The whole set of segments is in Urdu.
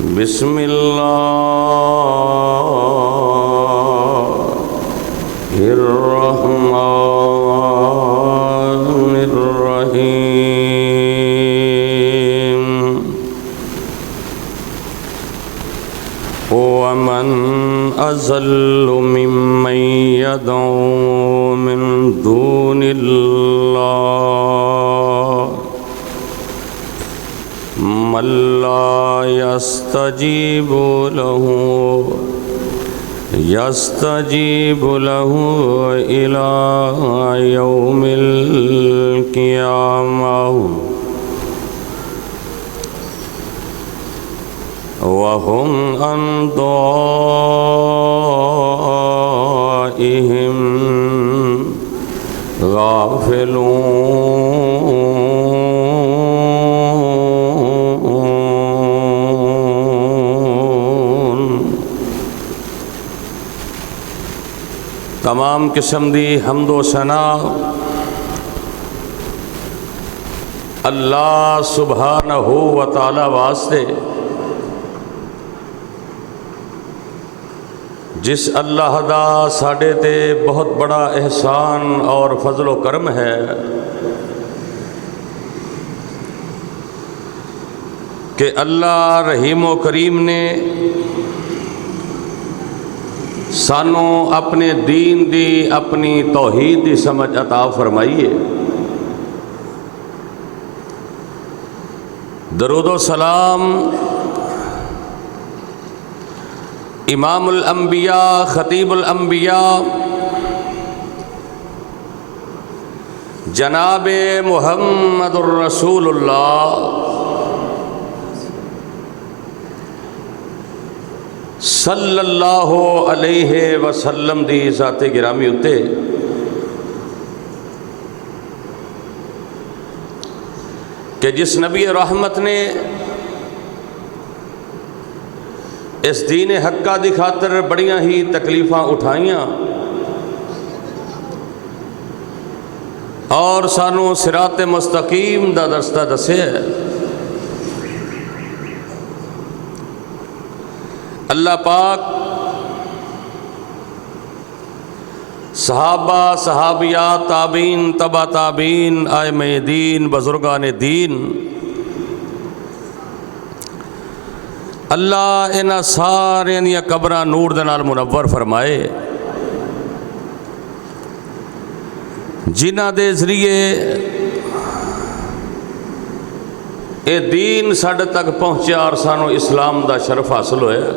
بسم اللہ الرحمن الرحیم ومن أضل ممن يدعو من دون الله من لا يستجيب له إلى يوم القيامة وهم عن دعائهم غافلون۔ تمام قسم دی حمد و ثنا اللہ سبحانہ و تعالی واسطے، جس اللہ دا ساڈے تے بہت بڑا احسان اور فضل و کرم ہے کہ اللہ رحیم و کریم نے سانو اپنے دین دی، اپنی توحید دی سمجھ عطا فرمائی ہے۔ درود و سلام امام الانبیاء، خطیب الانبیاء، جناب محمد الرسول اللہ صلی اللہ علیہ وسلم دی ذات گرامی اتے کہ جس نبی رحمت نے اس دین حقہ دی خاطر بڑیاں ہی تکلیفاں اٹھائیاں اور سانو صراط مستقیم دا رستہ دسے ہے۔ اللہ پاک صحابہ، صحابیات، تابعین، تبع تابعین، ائمہ دین، بزرگان دین، اللہ انہاں سارے دیاں قبراں نور دے نال منور فرمائے، جنہاں دے ذریعے اے دین ساڈے تک پہنچیا اور سانو اسلام دا شرف حاصل ہویا۔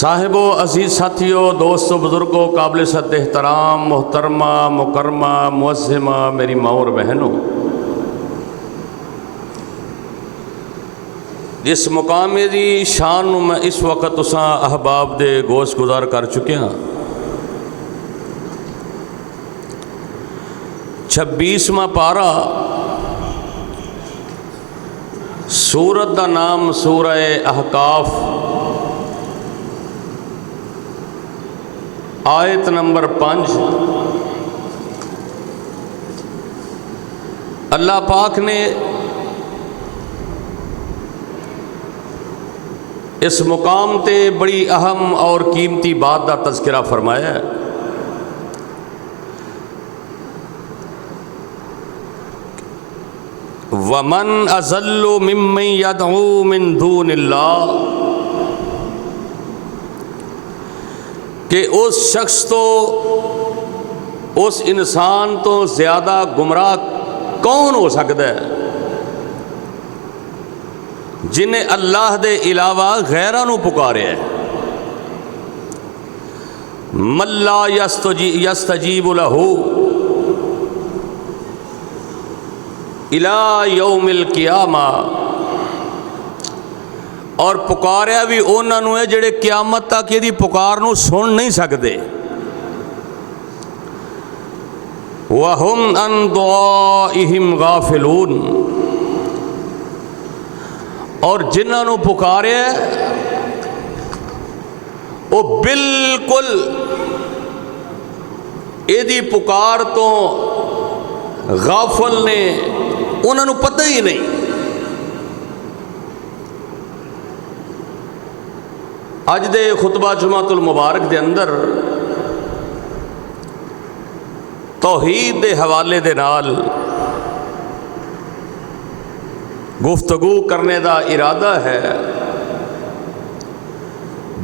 صاحبو، عزیز ساتھیو، دوستو، بزرگو، قابل صد احترام، محترمہ، مکرمہ، معظمہ، میری ماں اور بہنوں، جس مقام دی شان میں اس وقت اساں احباب دے گوش گزار کر چکے ہیں، 26واں پارہ، سورت دا نام سورہ احقاف، آیت نمبر 5۔ اللہ پاک نے اس مقام تے بڑی اہم اور قیمتی بات دا تذکرہ فرمایا ہے۔ وَمَنْ أَضَلُّ مِمَّنْ يَدْعُو مِن دُونِ اللَّهِ، کہ اس شخص تو، اس انسان تو زیادہ گمراہ کون ہو سکتا ہے جنہیں اللہ دے علاوہ غیرہ نو پکارے ہے۔ مَن لَا يَسْتَجِیبُ لَهُ إِلَى يَوْمِ الْقِيَامَةِ، اور پکاریا بھی انہاں نو ہے جڑے قیامت تک یہ پکار نو سن نہیں سکتے۔ وَهُمْ عَنْ دُعَائِهِمْ غَافِلُونَ، اور جنہاں نو پکاریا وہ بالکل ایدی پکار تو غافل نے، انہوں نے پتہ ہی نہیں۔ ਅੱਜ ਦੇ ਖੁਤਬਾ ਜੁਮਾਤੁਲ ਮੁਬਾਰਕ ਦੇ ਅੰਦਰ ਤੌਹੀਦ ਦੇ ਹਵਾਲੇ ਦੇ ਨਾਲ ਗੁਫ਼ਤਗੂ ਕਰਨੇ ਦਾ ਇਰਾਦਾ ਹੈ।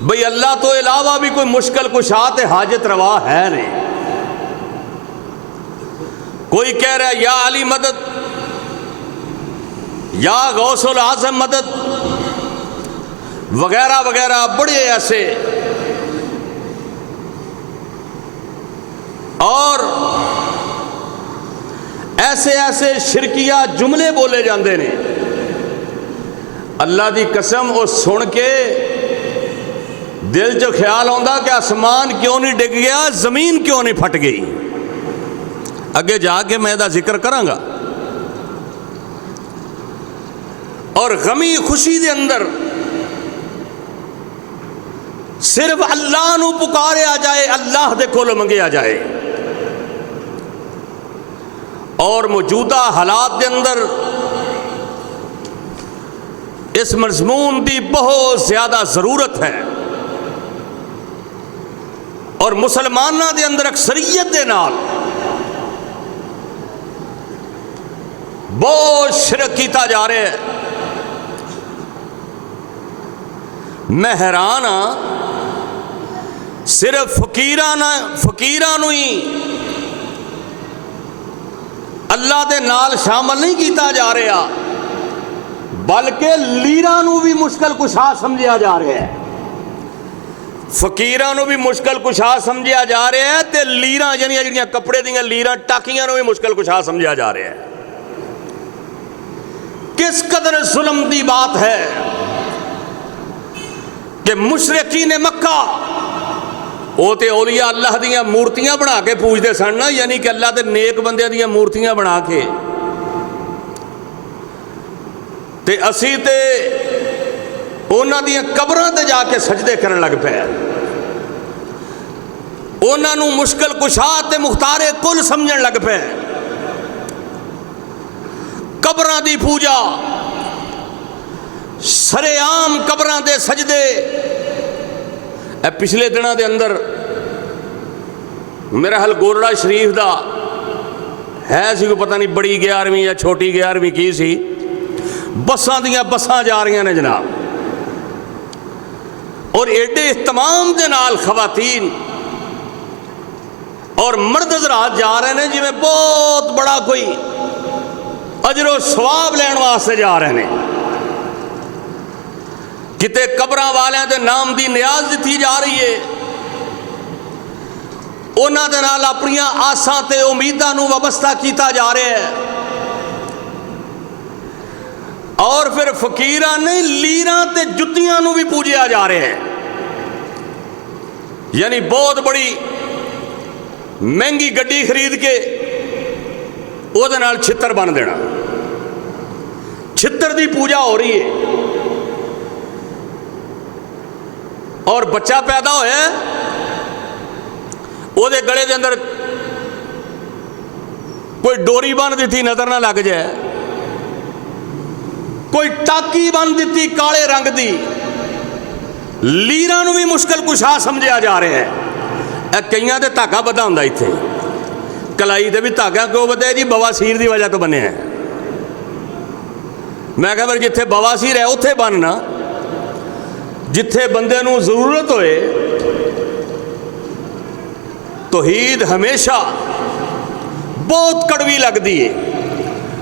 بھئی اللہ تو علاوہ بھی کوئی مشکل کشا حاجت روا ہے نہیں. کوئی کہہ رہا ہے یا علی مدد، یا غوث العظم مدد وغیرہ وغیرہ، بڑے ایسے اور ایسے ایسے شرکیہ جملے بولے جاندے نے. اللہ دی قسم وہ سن کے دل جو خیال آتا کہ آسمان کیوں نہیں ڈگ گیا، زمین کیوں نہیں پھٹ گئی. اگے جا کے میں دا ذکر کراں گا. اور غمی خوشی دے اندر صرف اللہ نو پکاریا جائے، اللہ دے کول منگیا جائے. اور موجودہ حالات دے اندر اس مضمون دی بہت زیادہ ضرورت ہے. اور مسلمانوں دے اندر اکثریت دے نال بہت شرک کیتا جا رہا ہے. میں حیران ہاں، صرف فقیراں ہی اللہ دے نال شامل نہیں کیتا جا رہا، بلکہ لیراں نو بھی مشکل کشا سمجھا جا رہا ہے. فقیراں نو بھی مشکل کشا سمجھا جا رہا ہے تے لیراں یعنی جڑیاں کپڑے دیاں لیراں ٹاکیاں نو بھی مشکل کشا سمجھا جا رہا ہے. کس قدر ظلم دی بات ہے کہ مشرکین مکہ وہ تے اولیاء اللہ دیاں مورتیاں بنا کے پوجدے سن نا، یعنی کہ اللہ دے نیک بندے دیاں مورتیاں بنا کے، تے اسی تے اونا دیاں قبراں تے جا کے سجدے کرن لگ پے. اونا نو مشکل کشا تے مختار کل سمجھن لگ پے. قبراں دی پوجا، سرے عام قبراں دے سجدے. اے پچھلے دنوں دے اندر میرا حل گولڑا شریف دا ہے سی کو پتہ نہیں بڑی 11ویں یا چھوٹی 11ویں کی سی، بساں دیاں بساں جا رہی ہیں جناب، اور ایڈے اہتمام دے نال خواتین اور مرد حضرات جا رہے ہیں جی میں بہت بڑا کوئی اجر و ثواب لین واسطے جا رہے ہیں. کتے قبراں والوں دے نام دی نیاز دتی جا رہی ہے، انہاں دے نال اپنیاں آساں تے امیداں نو وابستہ کیتا جا رہا ہے. اور پھر فقیراں نے لیراں تے جتیاں نو بھی پوجیا جا رہے ہیں. یعنی بہت بڑی مہنگی گڈی خرید کے او دے نال چھتر بن دینا، چھتر دی پوجا ہو رہی ہے. اور بچہ پیدا ہویا ہے، او دے گلے دے اندر کوئی ڈوری بن دیتی نظر نہ لگ جائے، کوئی ٹاکی بن دیتی کالے رنگ دی. لیراں نو بھی مشکل کشا سمجھا جا رہے ہیں. اے کئیاں دے دھاگا بدھا ہوندا ایتھے، کلائی دے بھی دھاگا کیوں بدھے جی؟ بواسیر دی وجہ تو بنے ہیں. میں کہا پھر جتھے بواسیر ہے اتھے بننا، جتھے بندے نو ضرورت ہوئے. توحید ہمیشہ بہت کڑوی لگ دی ہے.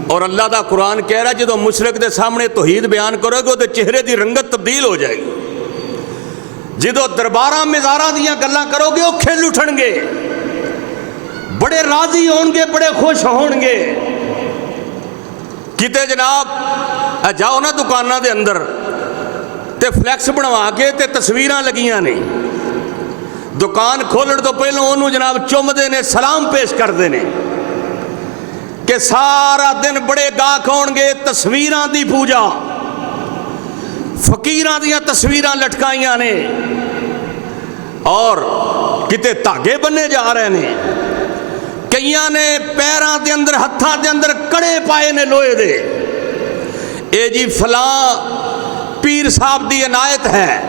اور اللہ دا قرآن کہہ رہا ہے جدو مشرک دے سامنے توحید بیان کرو گے تو چہرے دی رنگت تبدیل ہو جائے گی. جدو درباراں مزاراں دیاں گلاں کرو گے وہ کھل اٹھن گے، بڑے راضی ہون گے، بڑے خوش ہون گے. کتے جناب جاؤ نا دکاناں دے اندر تے فلیکس بنوا کے تے تصویراں لگیاں نے، دکان کھولن تو پہلوں انہوں جناب چومدے نے، سلام پیش کردے نے کہ سارا دن بڑے گاہک ہون گے. تصویراں دی پوجا، فقیراں دیاں تصویراں لٹکائیاں نے، اور کتے دھاگے بننے جا رہے نے. کئیاں نے پیراں دے اندر ہتھاں دے اندر کڑے پائے نے لوہے دے. اے جی فلاں پیر صاحب دی عنایت ہے،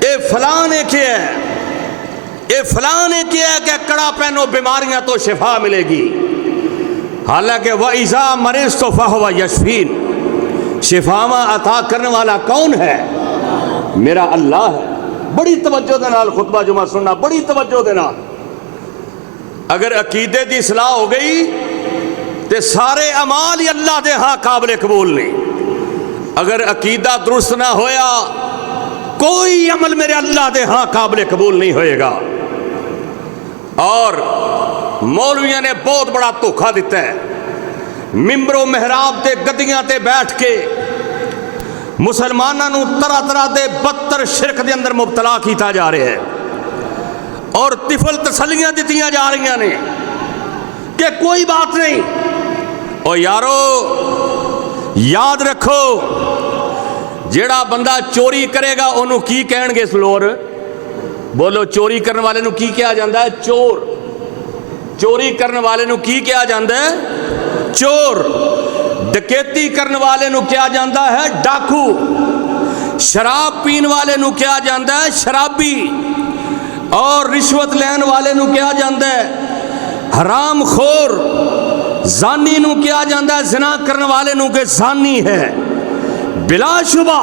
اے فلاں نے کیا ہے، اے فلاں نے کیا ہے کہ کڑا پہنو بیماریاں تو شفا ملے گی. حالانکہ وَإِذَا مَرِضْتُ فَهُوَ يَشْفِينِ، شفاء عطا کرنے والا کون ہے؟ میرا اللہ ہے. بڑی توجہ دے نال خطبہ جمعہ سننا، بڑی توجہ دے نال۔ اگر عقیدے دی اصلاح ہو گئی تے سارے اعمال ہی اللہ دے ہاں قابل قبول نہیں۔ اگر عقیدہ درست نہ ہویا کوئی عمل میرے اللہ دے ہاں قابل قبول نہیں ہوئے گا۔ اور مولویاں نے بہت بڑا دھوکھا دیتا ہے، ممبر و محراب تے گدیاں تے بیٹھ کے مسلمانوں طرح طرح دے بدتر شرک دے اندر مبتلا کیتا جا رہے ہیں، اور طفل تسلیاں دیتیاں جا رہی نے کہ کوئی بات نہیں۔ اور یارو یاد رکھو، جیڑا بندہ چوری کرے گا انہوں کی کہیں گے سلور؟ بولو، چوری کرنے والے نو کی کیا جاندہ ہے؟ چور۔ چوری کرنے والے نو کی کیا جاندہ ہے؟ چور۔ ڈکیتی کرنے والے نو کیا جاندہ ہے؟ ڈاکو۔ شراب پین والے نو کیا جاندہ ہے؟ شرابی۔ اور رشوت لین والے نو کیا جاندہ ہے؟ حرام خور۔ زانی نو کیا جاندہ ہے؟ زنا کرنے والے نو کہ زانی ہے۔ بلا شبہ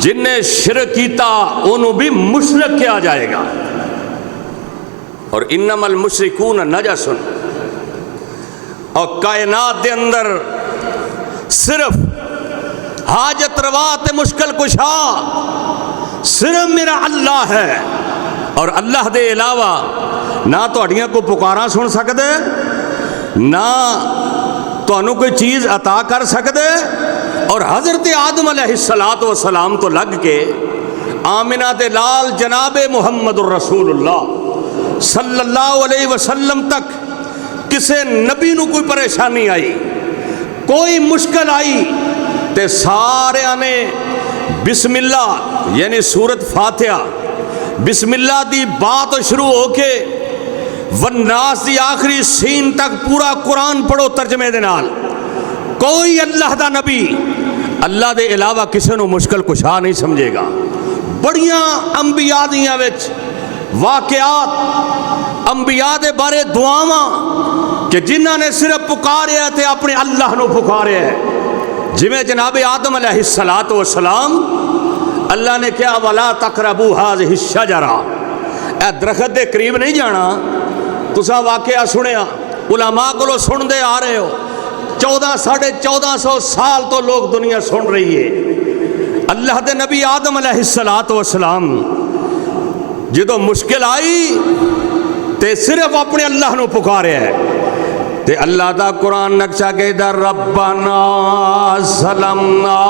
جن نے شرک کیتا انہوں بھی مشرک کیا جائے گا۔ اور انما المشرکون نجس، اور کائنات دے اندر صرف حاجت روا تے مشکل کشا صرف میرا اللہ ہے، اور اللہ دے علاوہ نہ تہاڈیاں کو پکاراں سن سکدے، نہ تانوں کوئی چیز عطا کر سکدے۔ اور حضرت آدم علیہ السلام تو لگ کے آمنہ دے لال جناب محمد الرسول اللہ صلی اللہ علیہ وسلم تک کسے نبی نو کوئی پریشانی آئی، کوئی مشکل آئی تے سارے آنے بسم اللہ یعنی سورت فاتحہ بسم اللہ دی بات شروع ہو کے والناس دی آخری سین تک پورا قرآن پڑھو ترجمے دے نال۔ کوئی اللہ دا نبی اللہ دے علاوہ کسے نو مشکل کشا نہیں سمجھے گا۔ بڑیاں انبیاء دیاں وچ واقعات انبیاء دے بارے دعاواں کہ جنہاں نے صرف پکارے تے اپنے اللہ نو پکارے ہے، جویں جناب آدم علیہ السلام اللہ نے کیا وَلَا تَقْرَبُوا هَٰذِهِ الشَّجَرَةَ، اے درخت دے قریب نہیں جانا۔ تساں واقعہ سنیا، علماء کو سن دے آ رہے ہو، 1400 سال تو لوگ دنیا سن رہی ہے۔ اللہ دے نبی آدم علیہ السلام جدو مشکل آئی تے صرف اپنے اللہ نو پکارے ہے، تے اللہ دا قرآن نقشہ کہتا ربنا ظلمنا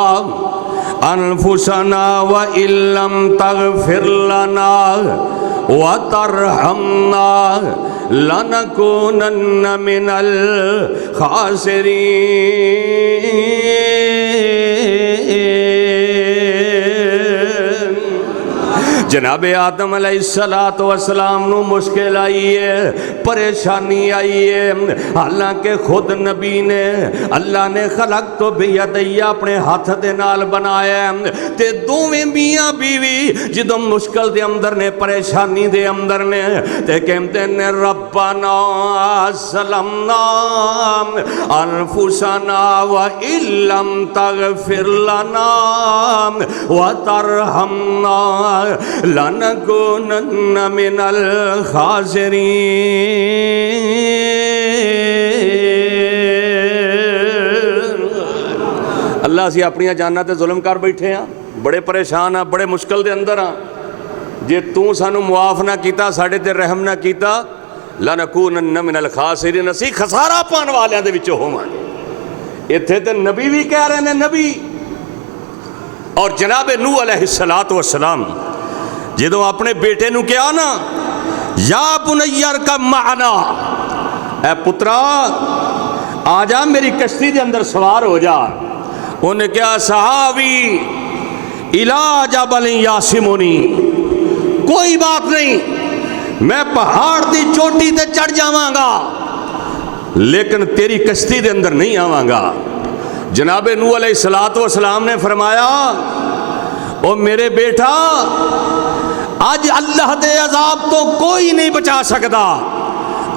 انفسنا وَإِن لَّمْ تَغْفِرْ لَنَا وَتَرْحَمْنَا لَنَكُونَنَّ مِنَ الْخَاسِرِينَ۔ جناب آدم علیہ السلام نو مشکل آئی ہے، پریشانی آئی ہے، حالانکہ خود نبی نے اللہ نے خلق تو بیدی اپنے ہاتھ دے نال بنایا ہے، تے دوویں میاں بیوی جدو مشکل دے اندر نے پریشانی دے اندر نے تے کہتے نے ربنا ظلمنا انفسنا وَإِن لَّمْ تَغْفِرْ لَنَا وَتَرْحَمْنَا لَنَكُونَنَّ مِنَ الْخَاسِرِينَ۔ اللہ سی اپنی جاننا تے ظلم کر بیٹھے ہیں، بڑے پریشان ہیں، بڑے مشکل دے اندر ہیں، جے تو سانو معاف نہ کیتا، ساڑے تے رحم نہ کیتا، لَنَكُونَنَّ مِنَ الْخَاسِرِينَ، اسی خسارہ پان والیاں دے وچوں ہوواں۔ اتھے تے نبی بھی کہہ رہے ہیں، نبی اور جناب نوح علیہ السلام جدو اپنے بیٹے نو کیا نا یا بنی ارکب معنا، اے پترا آ جا میری کشتی دے اندر سوار ہو جا، انہیں کیا صحابی الی جبل یاسمونی، کوئی بات نہیں میں پہاڑ دی چوٹی تے چڑھ جاواں گا لیکن تیری کشتی دے اندر نہیں آواں گا۔ جناب نوح علیہ السلام نے فرمایا او میرے بیٹا آج اللہ دے عذاب تو کوئی نہیں بچا سکتا،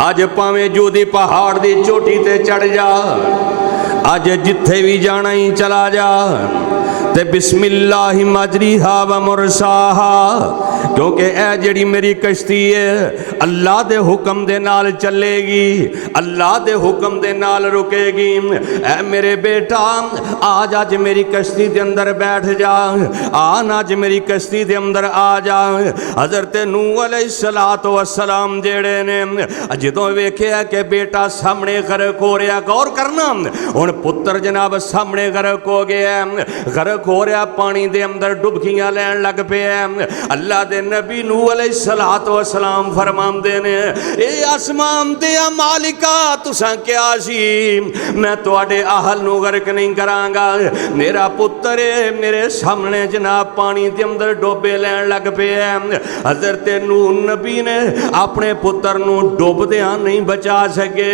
آج پاویں جو دی پہاڑ دی چوٹی تے چڑھ جا، آج جتھے بھی جانا ہی چلا جا، تے بسم اللہ مجریہا و مرساہا، کیونکہ اے جڑی میری کشتی ہے اللہ دے حکم دے نال چلے گی، اللہ دے حکم دے نال رکے گی۔ اے میرے بیٹا آج میری کشتی دے اندر بیٹھ جا، آج میری کشتی دے اندر آ جا۔ حضرت نوح علیہ السلام جیڑے نے جدوں ویکھیا کہ بیٹا سامنے غرق ہو رہا، غور کرنا ہن پتر جناب سامنے غرق ہو گیا، غرق ہو رہا، پانی دے اندر ڈبکیاں لین لگ پیا۔ اللہ دے نبی نوح علیہ السلام فرماندے نے اے آسمان دیا مالکا تساں کیا سی، میں تواڈے اہل نو غرق نہیں کراں گا، میرا پتر میرے سامنے جناب پانی دے اندر ڈوبے لین لگ پیا۔ حضرت نوح نبی نے اپنے پتر نو ڈوبدیاں نہیں بچا سکے،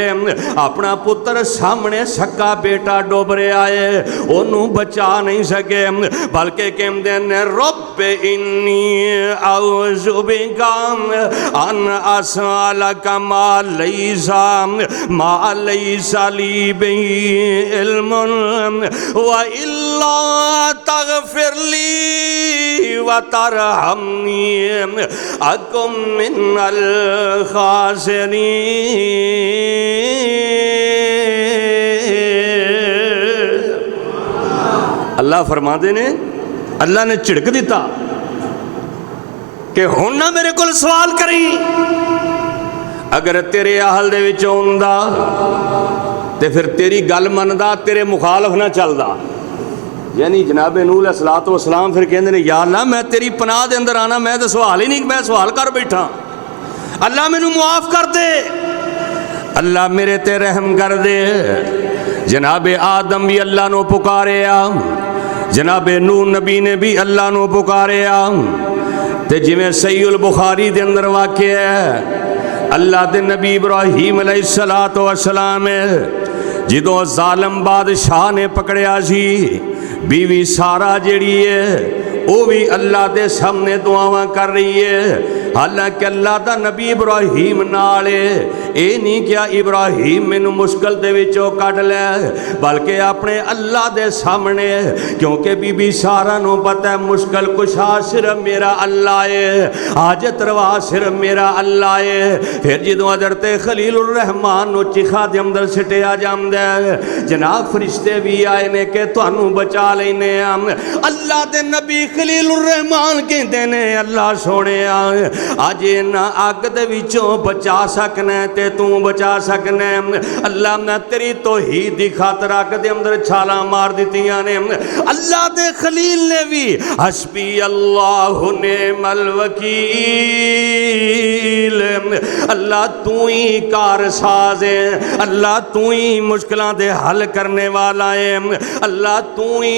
اپنا پتر سامنے سکا بیٹا ڈوب رہا ہے انہوں بچا نہیں سکے، بلکہ کہندے نے رب انی اعوذ بک ان اسالک ما لیس لی بہ علم والا تغفر لی وترحمنی اکن من الخاسرین۔ اللہ فرما دے نے اللہ نے چھڑک دیتا کہ ہن نہ میرے کول سوال کریں، اگر تیرے اہل دے وچ ہوندا تے پھر تیری گل مندا تیرے مخالف نہ چلدا۔ یعنی جناب نوح علیہ السلام پھر کہندے نے یا اللہ میں تیری پناہ دے اندر آنا، میں تو سوال ہی نہیں، میں سوال کر بیٹھا، اللہ مینوں معاف کر دے، اللہ میرے تے رحم کر دے۔ جناب آدم بھی اللہ نو پکاریا، جناب نوح نبی نے بھی اللہ نو پکاریا، تے جویں صحیح البخاری دے اندر واقع ہے اللہ دے نبی ابراہیم علیہ السلام جدوں ظالم بادشاہ نے پکڑیا سی، بیوی سارا جیڑی ہے وہ بھی اللہ دے سامنے دعاواں کر رہی ہے، حالانکہ اللہ دا نبی ابراہیم نالے اے نہیں کیا ابراہیم مینوں مشکل دے وچوں کڈ لے، بلکہ اپنے اللہ دے سامنے، کیونکہ بی بی سارا نو پتہ ہے مشکل کشا صرف میرا اللہ ہے، حاجت روا صرف میرا اللہ ہے۔ پھر جدوں حضرت خلیل الرحمان نو چیخا دے اندر سٹیا جاندا ہے، جناب فرشتے بھی آئے نے کہ تانوں بچا لینے ہم۔ اللہ دے نبی خلیل الرحمان کہندے نے اللہ سونے آج نہ اگ دے وچوں بچا سکنا تے تو بچا سکنا، اللہ میں تیری توحید دی خاطر اگ دے اندر چھالاں مار دتیاں نے۔ اللہ دے خلیل نے بھی حسبی اللہ نعم الوکیل، اللہ تو ہی کار ساز ہے، اللہ تو ہی مشکلاں دے حل کرنے والا ہے، اللہ تو ہی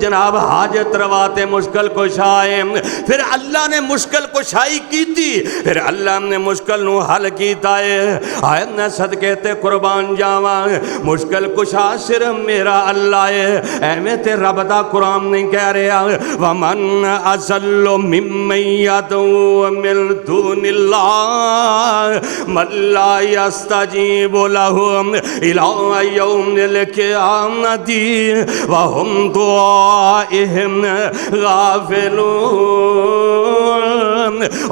جناب حاجت روا تے مشکل کشا ہے۔ پھر اللہ نے مشکل کشائی کی تھی، پھر اللہ نے مشکل نو حل کیتا ہے۔ آئے میں صدقے تے قربان جاواں، مشکل کشا صرف میرا اللہ ہے، ایویں تے رب دا قرآن نہیں کہہ رہا وَمَنْ أَضَلُّ مِمَّن يَدْعُو مِن دُونِ اللَّهِ مَن لَّا يَسْتَجِيبُ لَهُ إِلَىٰ يَوْمِ الْقِيَامَةِ وَهُمْ دُعَائِهِمْ غافلون۔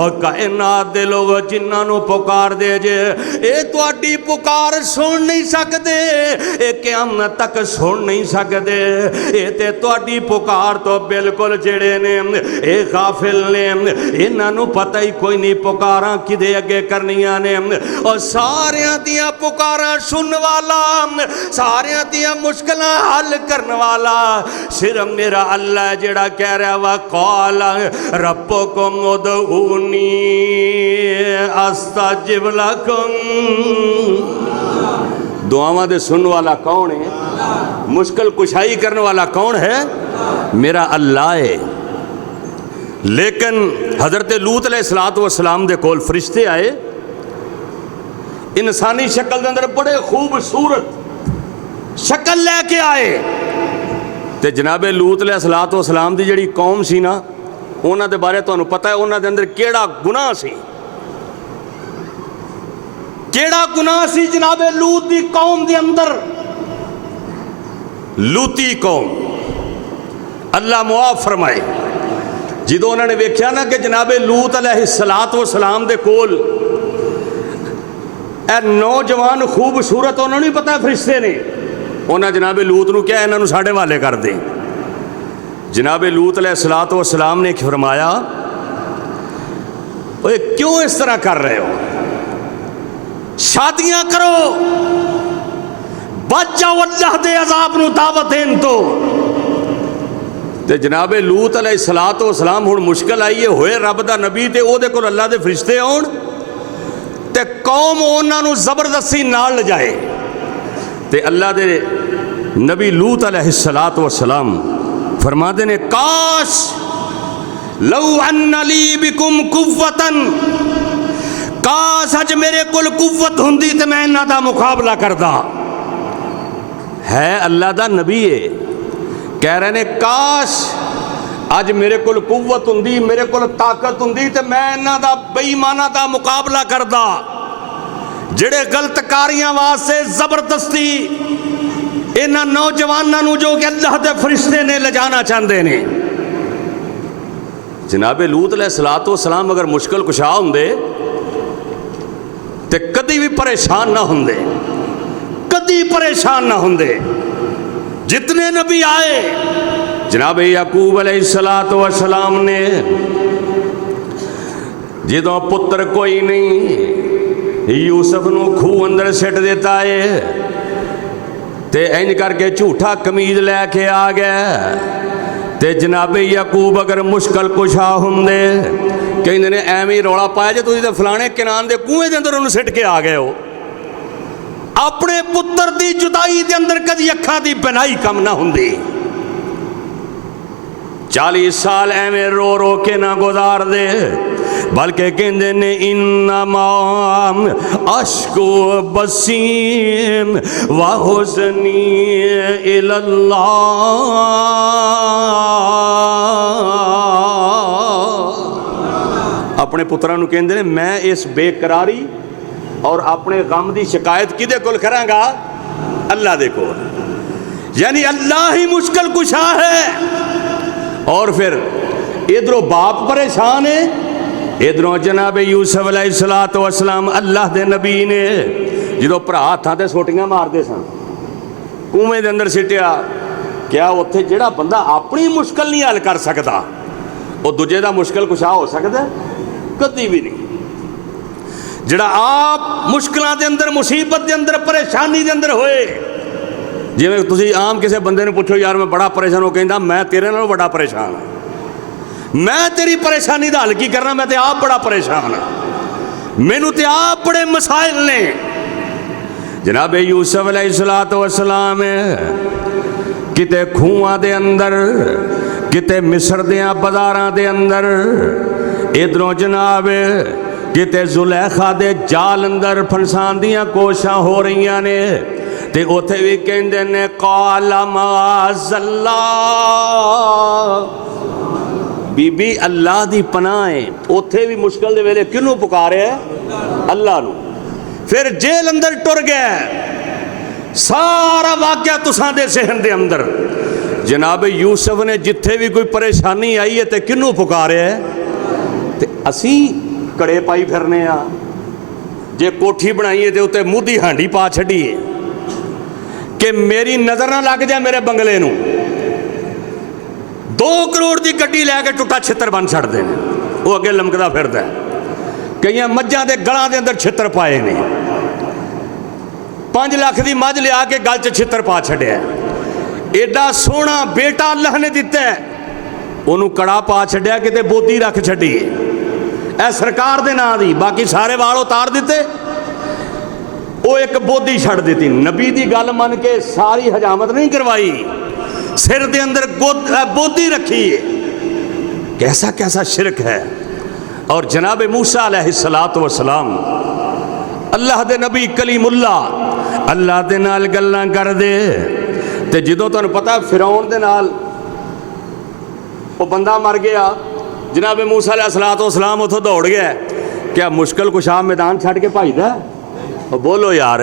اور کائنات دے لوگ جنہاں نو پکار دے جے اے تواڈی پکار سن نہیں سکدے، اے قیامت تک سن نہیں سکدے، اے تے تواڈی پکار تو بالکل جڑے نے اے غافل نے، انہاں نو پتہ ہی کوئی نہیں پکاراں کدے اگے کرنیاں نے۔ اور ساریاں دیاں پکاراں سن والا، ساریاں دیاں مشکلاں حل کرن والا صرف میرا اللہ جڑا کہہ رہا وقال ربکم ادعونی استجب لکم۔ دعاواں دے سن والا کون ہے؟ مشکل کشائی کرنے والا کون ہے؟ میرا اللہ ہے۔ لیکن حضرت لوط علیہ السلام دے کول فرشتے آئے، انسانی شکل دے اندر بڑے خوبصورت شکل لے کے آئے، تے جناب لوط علیہ السلام دی جڑی قوم سی نا، انہاں دے بارے تانوں پتہ ہے انہاں دے اندر کیڑا گناہ سی، کیڑا گناہ سی جناب لوط دی قوم دے اندر۔ لوطی قوم اللہ معاف فرمائے. جدو انہوں نے ویکھیا نا کہ جناب لوط علیہ السلام دے کول اے نوجوان خوبصورت، انہوں نے پتا فرشتے نے، انہوں جناب لوط نو کیا انہوں ساڑھے والے کر دیں. جناب لوط علیہ السلام نے فرمایا اوے کیوں اس طرح کر رہے ہو، شادیاں کرو، بچ جاؤ اللہ دے عذاب نو دعوت دین تو. تے جناب لوط علیہ السلام ہن مشکل آئی ہے، ہوئے رب دا نبی تے او دے کول اللہ دے فرشتے آن تے قوم انہاں نو زبردستی نال لے جائے. تے اللہ دے نبی لوط علیہ السلام فرماتے نے کاش لو ان لی بکم قوتن، کاش اج میرے کول قوت ہوندی تے میں انہاں دا مقابلہ کردا. ہے اللہ دا نبی ہے، کہہ رہے نے کاش اج میرے کول قوت ہوندی، میرے کول طاقت ہوندی تے میں انہاں دا بے ایماناں دا مقابلہ کردا جڑے غلط کاریاں واسطے زبردستی انہاں نوجواناں نو جو کہ اللہ دے فرشتے نے لے جانا چاہندے نے. جناب لوط علیہ السلام اگر مشکل کشا ہوندے تے کدی بھی پریشان نہ ہوندے، کدی پریشان نہ ہوندے. جتنے نبی آئے جناب یعقوب علیہ السلام نے جدوں پتر کوئی نہیں یوسف نو کھو اندر سٹ دیتا ہے تے انج کر کے جھوٹا قمیض لے کے آ گیا. تے جناب یعقوب اگر مشکل کشا ہوندے کہندے نے ایویں رولا پایا جے تسی تے فلانے کنان دے کنویں دے اندر انہوں سٹ کے آ گئے ہو. اپنے پتر دی جدائی دے اندر کدی اکھاں دی بنائی کم نہ ہوندی. 40 سال ایویں رو رو کے نہ گزار دے، بلکہ کہندے نے انما اشکو بسیم وحزنی الاللہ. اپنے پتران نو کہندے نے میں اس بے قراری اور اپنے غم دی شکایت کدے کول کراں گا؟ اللہ دے کول. یعنی اللہ ہی مشکل کشا ہے. اور پھر ادھروں باپ پریشان ہے، ادھروں جناب یوسف علیہ السلام اللہ دے نبی نے جدو بھرا ہاتھاں تے سوٹیاں مار دے سن کنویں دے اندر سٹیا، کیا اتھے جڑا بندہ اپنی مشکل نہیں حل کر سکتا وہ دوجے دا مشکل کشا ہو سکتا ہے؟ کدی بھی نہیں. جڑا آپ مشکلاں دے اندر، مصیبت دے اندر، پریشانی دے اندر ہوئے، جی میں تسی عام کسے بندے نے پوچھو یار میں بڑا پریشان ہو، کہندا میں تیرے نالوں بڑا پریشان ہوں، میں تیری پریشانی دا حل کی کرنا، میں تے آپ بڑا پریشان ہوں، مینوں تے آپ بڑے مسائل نے. جناب یوسف علیہ السلام کتے کھوہاں دے اندر، کتے مصر دیاں بازاراں دے اندر، ادھروں جناب کتے زلیخا دے جال اندر پھنسان دیاں کوشاں ہو رہیاں نے. تے اوتھے بھی کہندے نے قال معاذ اللہ، بی بی اللہ دی پناہ ہے. اوتھے بھی مشکل دے ویلے کنوں پکارے ہے؟ اللہ نو. پھر جیل اندر ٹر گیا، سارا واقعہ تساں دے ذہن دے اندر. جناب یوسف نے جتھے بھی کوئی پریشانی آئی ہے تے کنوں پکارے ہے؟ تے اسی کڑے پائی پھرنے ہاں، جے کوٹھی بنائیے تے اوتے مودی ہانڈی پا چھڈیے کہ میری نظر نہ لگ جائے میرے بنگلے نو. 2 کروڑ دی گڈی لے کے ٹوٹا چھتر بن چھڑ دے وہ اگے لمکدا پھردا ہے. کئیاں مجھاں دے گلاں دے اندر چھتر پائے نے، 5 لاکھ دی مجھ لیا کے گل چ چھتر پا چھڈیا. ایڈا سونا بیٹا اللہ نے دیتا ہے، انہوں کڑا پا چھڈیا کتے بودی رکھ چھڈی اے سرکار دے نا دی، باقی سارے وال اتار دیتے، وہ ایک بودی چھڑ دیتی. نبی دی گل من کے ساری حجامت نہیں کروائی، سر دے اندر بودی رکھی ہے. کیسا کیسا شرک ہے. اور جناب موسیٰ علیہ السلام اللہ دے نبی کلیم اللہ دے نال گلاں کر دے تے جدوں تانوں پتہ فرعون دے نال وہ بندہ مر گیا، جناب موسیٰ علیہ السلام اتھوں دوڑ گیا. کیا مشکل کشا میدان چھڑ کے بھائی دا؟ بولو یار،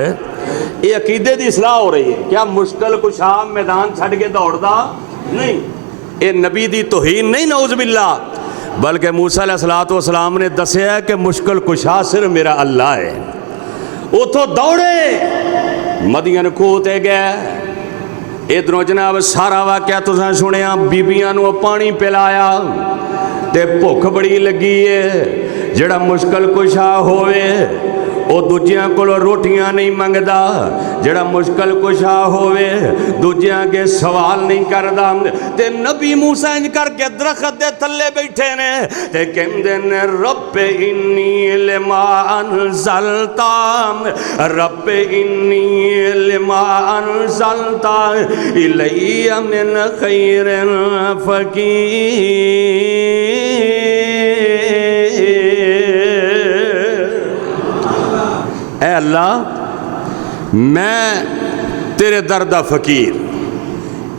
یہ عقیدے دی اصلاح ہو رہی ہے. کیا مشکل کشا میدان چھڑ کے دوڑ دا نہیں؟ یہ نبی دی توہین نہیں نعوذ باللہ، بلکہ موسیٰ علیہ السلام نے دسیا ہے کہ مشکل کشا صرف میرا اللہ ہے۔ اتھوں دوڑے مدین کھوہ تے گئے، ادھروں جناب سارا واقعہ تساں سنیا، بیبیاں نو پانی پلایا تے بھوک بڑی لگی ہے، جڑا مشکل کشا ہوئے او دوجیاں کو روٹیاں نہیں منگدا، جڑا مشکل کشا ہوئے دوجیاں کے سوال نہیں کردا۔ تے نبی موسیٰ ان کر کے درخت دے تھلے بیٹھے نے تے کہندے نے رب انی لما انزلتا، رب انی لما انزلتا الی من خیر فقیر۔ اے اللہ میں تیرے دردہ فقیر،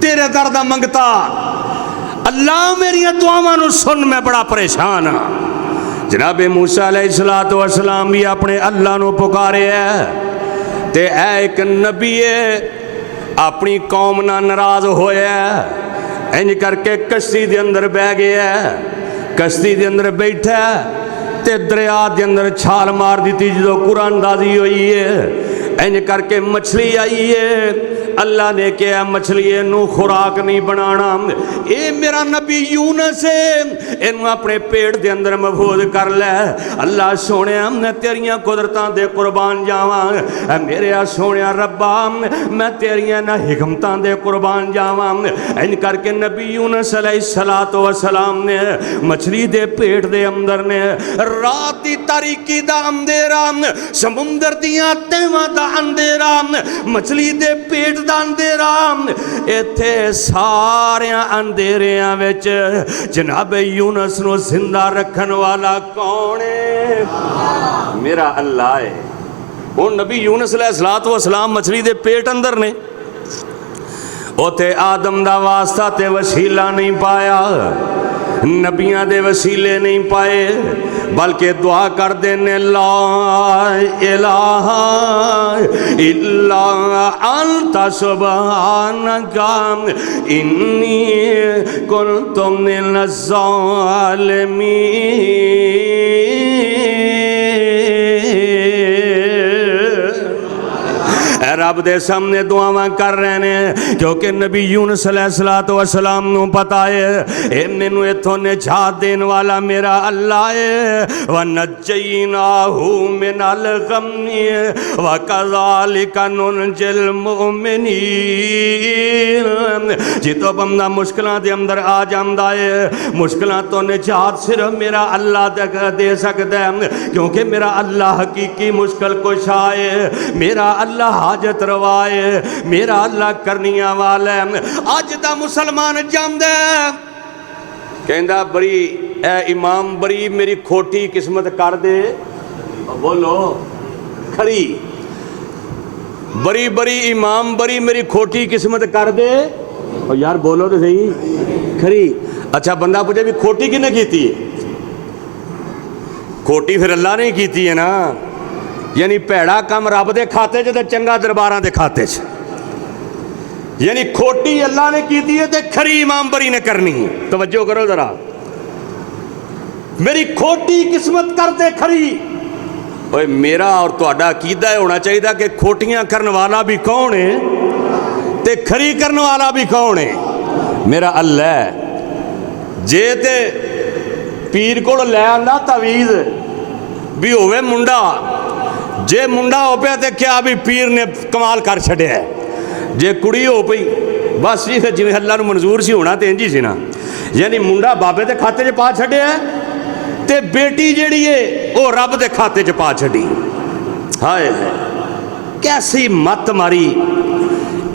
تیرے دردہ منگتا، اللہ میری دعاواں نو سن، میں بڑا پریشان ہاں۔ جناب موسیٰ علیہ السلام بھی اپنے اللہ نو پکارے ہے تے اے ایک نبی ہے اپنی قوم نہ ناراض ہویا ہے، انج کر کے کشتی دے اندر بہ گیا ہے، کشتی دے اندر بیٹھا ہے تے دریا دے اندر چھال مار دیتی جدو قرآن اندازی ہوئی ہے، انج کر کے مچھلی آئی ہے، اللہ نے کہا مچھلی نو خوراک نہیں بنانا، اے میرا نبی یونس ہے، انو اپنے پیٹ دے اندر محفوظ کر لے، اللہ سونے میں تیریاں قدرتاں دے قربان جاواں، اے میرے سونے ربا میں تیریاں نہ حکمتاں دے قربان جاواں۔ انج کر کے نبی یونس علیہ السلام نے مچھلی دے پیٹ دے اندر نے رات دی تاریکی دا اندھیرا، سمندر دیاں تہواں دا اندھیرا، مچھلی دے پیٹ دا اندھیرا، ایتھے ساریاں اندھیریاں وچ جناب یونس نو زندہ رکھن والا کون ہے؟ میرا اللہ ہے۔ وہ نبی یونس علیہ السلام مچھلی دے پیٹ اندر نے، اوتے آدم دا واسطہ تے وسیلہ نہیں پایا، نبیاں دے وسیلے نہیں پائے، بلکہ دعا کر دینے لا الہ الا انت سبحانک انی کنت من الظالمین۔ رب دے سامنے دعاواں کر رہے ہیں، کیونکہ نبی یونس علیہ السلام نو پتا ہے اے مینو ایتھوں نجات دین والا میرا اللہ ہے، وَنَجَّيْنَاهُ مِنَ الْغَمِّ وَكَذَلِكَ نُنْجِي الْمُؤْمِنِينَ۔ جتو بندہ مشکلات دے اندر آ جاندا ہے، مشکلات تو نجات صرف میرا اللہ دے سکتا ہے، کیونکہ میرا اللہ حقیقی مشکل کشا ہے، میرا اللہ حاجت روائے، میرا اللہ کرنیاں والا ہے۔ آج دا مسلمان جاندے کہندہ بڑی اے امام بڑی میری کھوٹی قسمت کر دے، بولو کھری، بڑی بڑی امام بڑی میری کھوٹی قسمت کر دے، اور یار بولو تو صحیح کھری۔ اچھا بندہ پوچھے بھی کھوٹی کنے کیتی ہے؟ کھوٹی پھر اللہ نے کیتی ہے نا، یعنی پیڑا کم رب دے کھاتے تے چنگا درباراں دے کھاتے چ، یعنی کھوٹی اللہ نے کیتی ہے تے کھری امام بری نے کرنی ہے۔ توجہ کرو ذرا، میری کھوٹی قسمت کرتے کھری۔ اوے میرا اور تہاڈا عقیدہ ہونا چاہیے کہ کھوٹیاں کرن والا بھی کون ہے تے کھری کرن والا بھی کون ہے؟ میرا اللہ ہے۔ جے تے پیر کو لے آندا تعویذ بھی ہوئے منڈا، جے منڈا ہو پیا تے کیا بھی پیر نے کمال کر چھڑیا ہے، جے کڑی ہو پئی بس جی جی اللہ نو منظور سی ہونا تے انجی سی نا، یعنی منڈا بابے دے کھاتے چ پا چھڑیا ہے تے بیٹی جیڑی ہے وہ رب دے کھاتے چ پا چھڑی۔ ہائے کیسی مت ماری،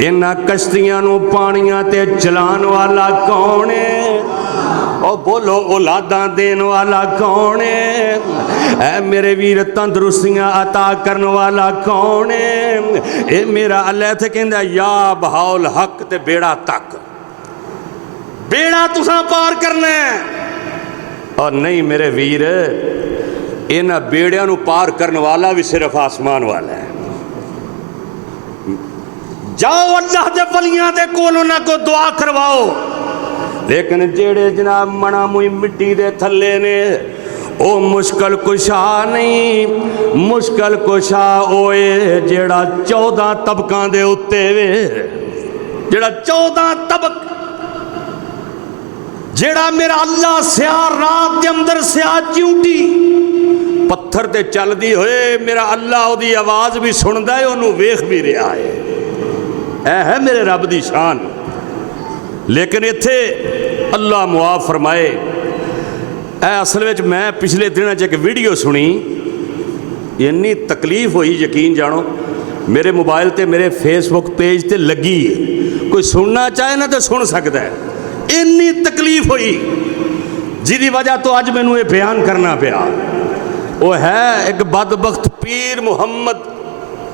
انہاں کشتیاں نو پانیاں تے چلان والا کون ہے؟ او بولو اولاداں دین والا کون ہے؟ اے میرے ویر تندرستیاں عطا کرن والا کون ہے؟ اے میرا اللہ تے کہندا یا بہاول حق تے بیڑا تک، بیڑا تساں پار کرنا ہے۔ اور نہیں میرے ویر، انہاں بیڑیاں نو پار کرن والا بھی صرف آسمان والا ہے۔ جاؤ اللہ دے ولیاں دے کولوں نہ کو دعا کرواؤ، لیکن جیڑے جناب منا موئی مٹی دے تھلے نے او مشکل کشا نہیں، مشکل کشا اوئے جیڑا 14 طبقاں دے اتے وے، جیڑا 14 طبق، جیڑا میرا اللہ سیاہ رات دے اندر سیاہ چیونٹی پتھر تے چل دی ہوئے، میرا اللہ او دی آواز بھی سندا ہے، انہوں ویخ بھی رہا ہے، اے ہے میرے رب دی شان۔ لیکن اتھے اللہ معاف فرمائے، اے اصل وچ میں پچھلے دنوں ایک ویڈیو سنی، اتنی تکلیف ہوئی یقین جانو، میرے موبائل تے میرے فیس بک پیج تے لگی ہے، کوئی سننا چاہے نا تو سن سکتا ہے، اتنی تکلیف ہوئی جی وجہ تو اج میں نے بیان کرنا پیا۔ وہ ہے ایک بدبخت پیر محمد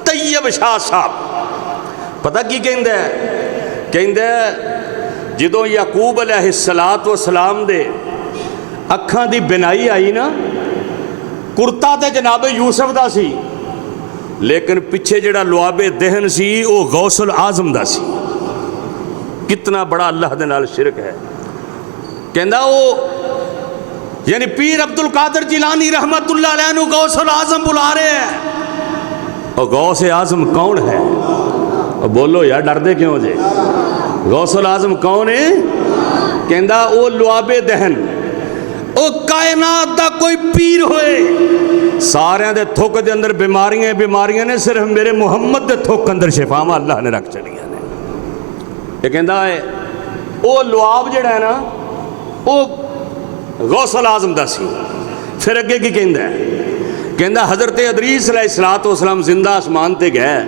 طیب شاہ صاحب، پتہ کی کہندہ ہے؟ کہندہ ہے جدوں یعقوب علیہ السلام دے اکھاں دی بنائی آئی نا، کرتا تے جناب یوسف دا سی، لیکن پیچھے جڑا لعاب دہن سی وہ غوث العظم دا سی۔ کتنا بڑا اللہ دے نال شرک ہے۔ کہندہ وہ یعنی پیر عبدالقادر جیلانی رحمت اللہ علیہ عنہ غوث العظم بلا رہے ہیں، اور غوث اعظم کون ہے؟ اور بولو یار ڈر دے کیوں جے؟ غوث العظم کون ہے؟ کہندہ او لعاب دہن، او کائنات دا کوئی پیر ہوئے، سارے دے تھوک دے اندر بیماریاں نے، صرف میرے محمد دے تھوک اندر شفاواں اللہ نے رکھ چڑیاں نے۔ یہ کہندہ ہے او لعاب جڑا ہے نا او غوث العظم دا سی۔ پھر اگے کی کہندہ ہے؟ کہندہ حضرت ادریس علیہ السلام زندہ آسمان تے گئے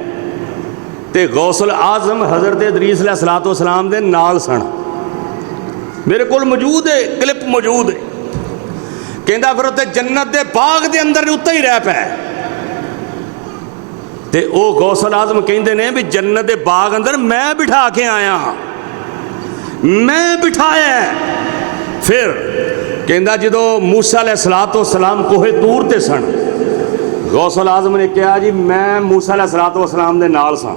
تے غوث العظم حضرت ادریس علیہ السلام دے نال سن، میرے کول موجود ہے، کلپ موجود ہے۔ کہندہ پھر تے جنت دے باغ دے اندر اتھے ہی رہ پائے تے او غوث العظم کہندے نے بھی جنت دے باغ اندر میں بٹھا کے آیا، میں بٹھایا ہے۔ پھر کہندہ جدو موسیٰ علیہ السلام کوہ طور تے سن، غوث العظم نے کہا جی میں موسیٰ علیہ السلام دے نال سن،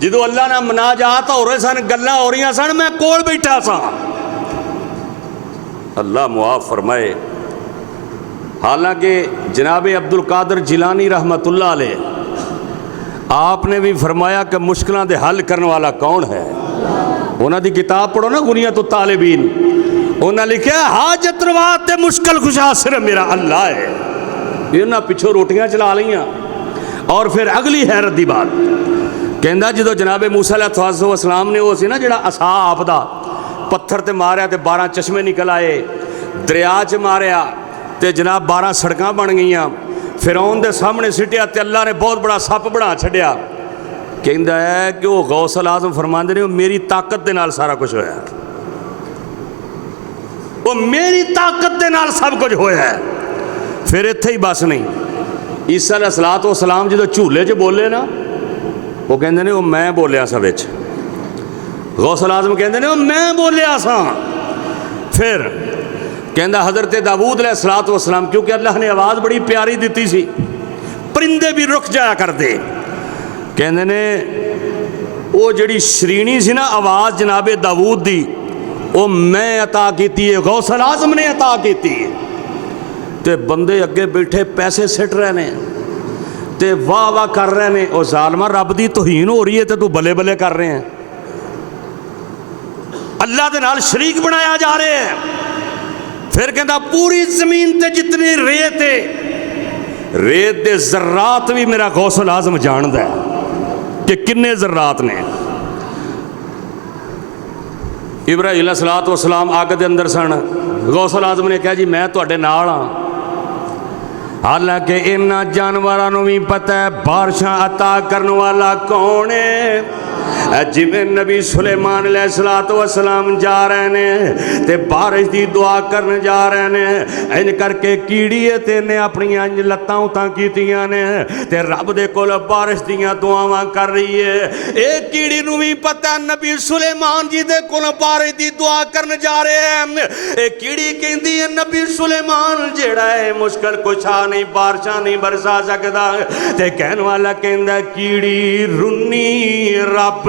جدو اللہ نے مناجات ہو رہے سن، گلہ ہو رہی سن، میں کول بیٹھا سا۔ اللہ معاف فرمائے، حالانکہ جناب عبدالقادر جیلانی رحمت اللہ علیہ آپ نے بھی فرمایا کہ مشکلوں دے حل کرنے والا کون ہے؟ انہاں دی کتاب پڑھو نا غنیۃ الطالبین، انہاں لکھا حاجت روا تے مشکل کشا صرف میرا اللہ ہے۔ انہاں پچھو روٹیاں چلا لیاں۔ اور پھر اگلی حیرت دی بات کہندہ جدو جناب موسیٰ علیہ السلام نے وہ سی نا جڑا عصا آپ دا پتھر تے ماریا تے 12 چشمے نکل آئے، دریا چ ماریا تے جناب 12 سڑکاں بن گئیاں، فرعون دے سامنے سٹیا تے اللہ نے بہت بڑا سپ بنا چھڑیا۔ کہندہ ہے کہ وہ غوث العظم فرماندے نے میری طاقت دے نال سارا کچھ ہویا ہے، وہ میری طاقت دے نال سب کچھ ہویا ہے۔ پھر اتھے ہی بس نہیں، عیسیٰ علیہ السلام جدو جھولے چ بولے نا، وہ کہندے نے وہ میں بولیا سا وچ، غوث العظم کہندے نے وہ میں بولیا سا۔ پھر کہندہ حضرت داؤد علیہ السلام، کیونکہ اللہ نے آواز بڑی پیاری دیتی سی، پرندے بھی رک جایا کر دے، کہندے نے وہ جڑی شرینی سی نا آواز جناب داؤد دی، وہ میں عطا کیتی ہے، غوث العظم نے عطا کیتی ہے۔ تے بندے اگے بیٹھے پیسے سٹ رہے نے تے واہ واہ کر رہے نے، او ظالمہ رب دی توہین ہو رہی ہے تے تو بلے بلے کر رہے ہیں، اللہ دے نال شریک بنایا جا رہے ہیں۔ پھر کہندہ پوری زمین تے جتنی ریت ہے، ریت دے ذرات بھی میرا غوث العظم جاندہ ہے کہ کنے ذرات نے۔ ابراہیم علیہ السلام آگ دے اندر سن، غوث العظم نے کہا جی میں تواڈے نال ہاں، حالانکہ انہاں جانوراں نوں بھی پتہ ہے بارشاں عطا کرنے والا کون ہے۔ جویں نبی سلیمان علیہ السلام جا رہے ہیں تے بارش دی دعا کرنے جا رہے ہیں، ان کر کے کیڑی تے نے اپنی انج لتاں اتاں کیتیاں نے تے رب دے کول بارش دیاں دعاواں کر رہی ہے۔ اے کیڑی نوں بھی پتہ نبی سلیمان جی دے کول بارش دی دعا کرنے جا رہے ہیں۔ اے کیڑی کہندی ہے نبی سلیمان جیڑا ہے مشکل کشا نہیں، بارشاں نہیں برسا سکدا، تے کہن والا کہندا کیڑی رنی رب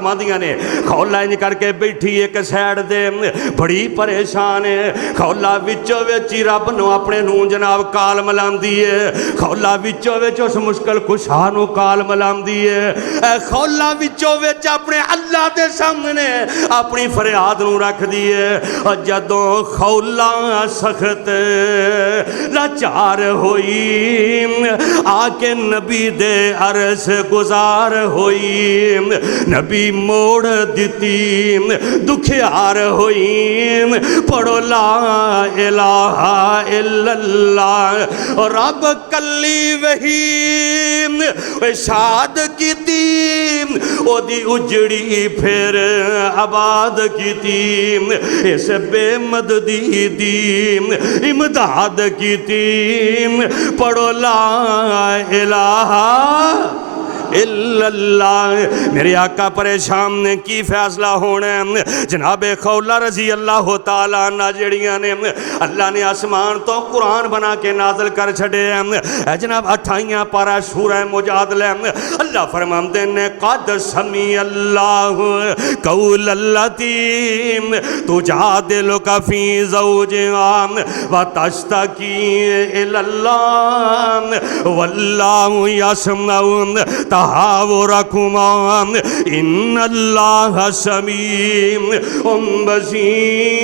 فرماندیاں نے خولہ انج کر کے بیٹھی ایک سائڈ دے بڑی پریشان ہے خولہ وچوں وچ ہی رب نو اپنے نو جناب کال ملاندی ہے خولہ وچوں وچ اس مشکل کشا نو کال ملاندی ہے اے خولہ وچوں وچ اپنے اللہ دے سامنے اپنی فریاد نو رکھ دیے جدوں خولہ سخت لاچار ہوئی آ کے نبی دے عرص گزار ہوئی نبی موڑ دیتی دکھیار ہوئی پڑھو لا الہ الا اللہ رب کلی وہی شاد کی تیم او دی اجڑی پھر آباد کی تیم اس بے مددی دیم امداد کی تیم پڑھو لا الہ الا اللہ میرے آقا پریشان نے کی فیصلہ ہونا ہے جناب خولہ رضی اللہ تعالیٰ عنہ جڑیاں نے اللہ نے آسمان تو قرآن بنا کے نازل کر چھڑے ہیں جناب 28 پارہ سورہ مجادلہ اللہ فرماندے نے قد سمی اللہ قول اللتی تجادلک فی زوجہا وتشتکی الی اللہ واللہ یسمع تحاورکما ان اللہ سمیع بصیر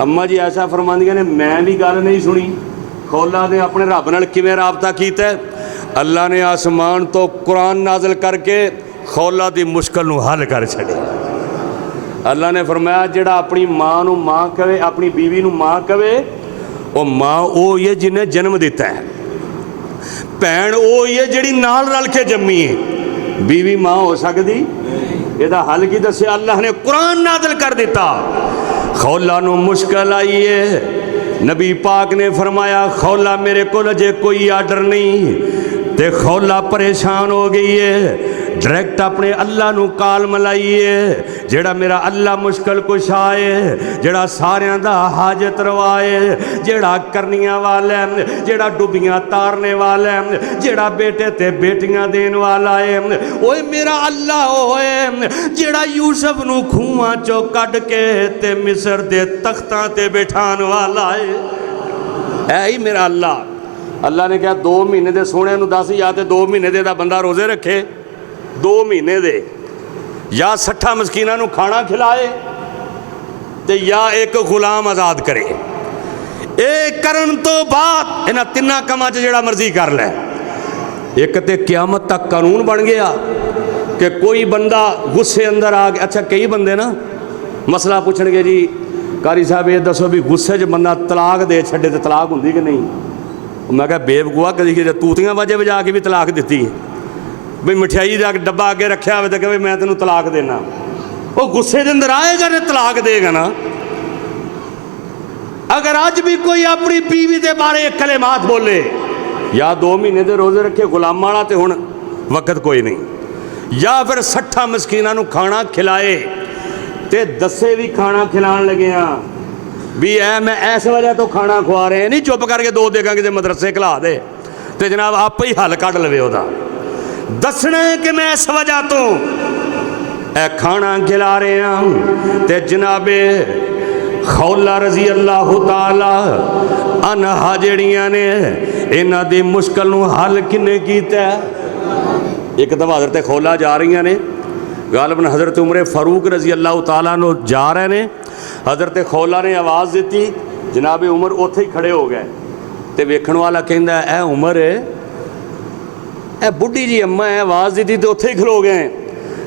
اماں جی ایسا فرماندیاں نے میں بھی گل نہیں سنی خولہ نے اپنے رب نال کیویں رابطہ کیتا ہے اللہ نے آسمان تو قرآن نازل کر کے خولہ دی مشکل نو حل کر چھڑے اللہ نے فرمایا جڑا اپنی ماں نو ماں کہے اپنی بیوی نو ماں کہے وہ ماں او یہ جنہیں جنم دیتا ہے پہن او یہ جڑی نال رل کے جمی ہے بیوی ماں ہو سکتی یہ دا حل کی دسے اللہ نے قرآن نازل کر دیتا خولہ نو مشکل آئی ہے نبی پاک نے فرمایا خولہ میرے کو لجے کوئی آرڈر نہیں تے خولہ پریشان ہو گئی ہے ڈائریکٹ اپنے اللہ نو کال ملائیے جڑا میرا اللہ مشکل کشائے جڑا ساریاں دا حاجت روائے جڑا کرنیاں والے جڑا ڈوبیاں تارنے والے جڑا بیٹے تے بیٹیاں دین والا ہے اوے میرا اللہ ہوئے جڑا یوسف نو کھواں چو کڈ کے تے مصر دے تختاں تے بیٹھان والا ہے اے ہی میرا اللہ اللہ نے کہا 2 مہینے دے سونے نو دس یا تے 2 مہینے دے دا بندہ روزے رکھے 2 مہینے دے یا 60 مسکینہ نو کھانا کھلائے تے یا ایک غلام آزاد کرے ایک کرن تو بعد انہاں تنہ کما جڑا مرضی کر لے ایک تے قیامت تک قانون بن گیا کہ کوئی بندہ غصے اندر آگے اچھا کئی بندے نا مسئلہ پوچھن گے جی قاری صاحب یہ دسو بھی غصے جو بندہ طلاق دے چھڑے تے طلاق ہوندی کہ نہیں میں کہا بے وقوع کدی کہ توتیاں وجہ بجا کے بھی طلاق دیتی ہے بھئی مٹھائی جا کے ڈبہ آگے رکھیا ہوئے کہ میں تینوں طلاق دینا وہ غصے دے اندر آئے گا نے طلاق دے گا نا اگر آج بھی کوئی اپنی بیوی دے بارے کلمات بولے یا 2 مہینے دے روزے رکھے غلام مانا تے ہن وقت کوئی نہیں یا پھر 60 مسکینہ نو کھانا کھلائے تے دسے بھی کھانا کھلان لگے ہاں بھی اے میں ایسے وجہ تو کھانا کھوا رہے ہیں نہیں چپ کر کے 2 دے گا کہ مدرسے کھلا دے تے جناب آپ ہی حل کٹ لوے ہو دا دسنا ہے کہ میں اس وجہ تو اے کھانا کھلا رہے ہیں تے جناب خولہ رضی اللہ تعالی عنہا جڑیاں نے انہاں دی مشکل نو حل کنے کیتا ہے ایک دفعہ حضرت خولہ جا رہی ہیں غالباً حضرت عمر فاروق رضی اللہ تعالیٰ نو جا رہے ہیں حضرت خولہ نے آواز دیتی جناب عمر اوتھے ہی کھڑے ہو گئے تے ویکھن والا کہندا اے عمر اے بڈھی جی اماں ہے آواز دیتی تے اوتھے ہی کھلو گئے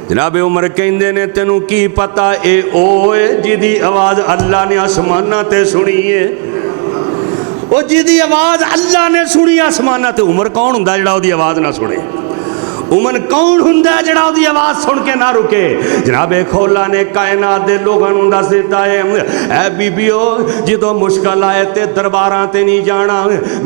جناب عمر کہندے نے تینوں کی پتہ اے اوے جی دی آواز اللہ نے آسمانہ تے سنی ہے او جی دی آواز اللہ نے سنی آسمانہ تے عمر کون ہوندا جڑا او دی آواز نہ سنے امن کون ہوندا ہے جڑا دی آواز سن کے نہ رکے؟ جناب کھولا نے کائنات دے لوگاں نوں دس دتا ہے اے بیبیو جدوں مشکل آئے تے درباراں تے نہیں جانا،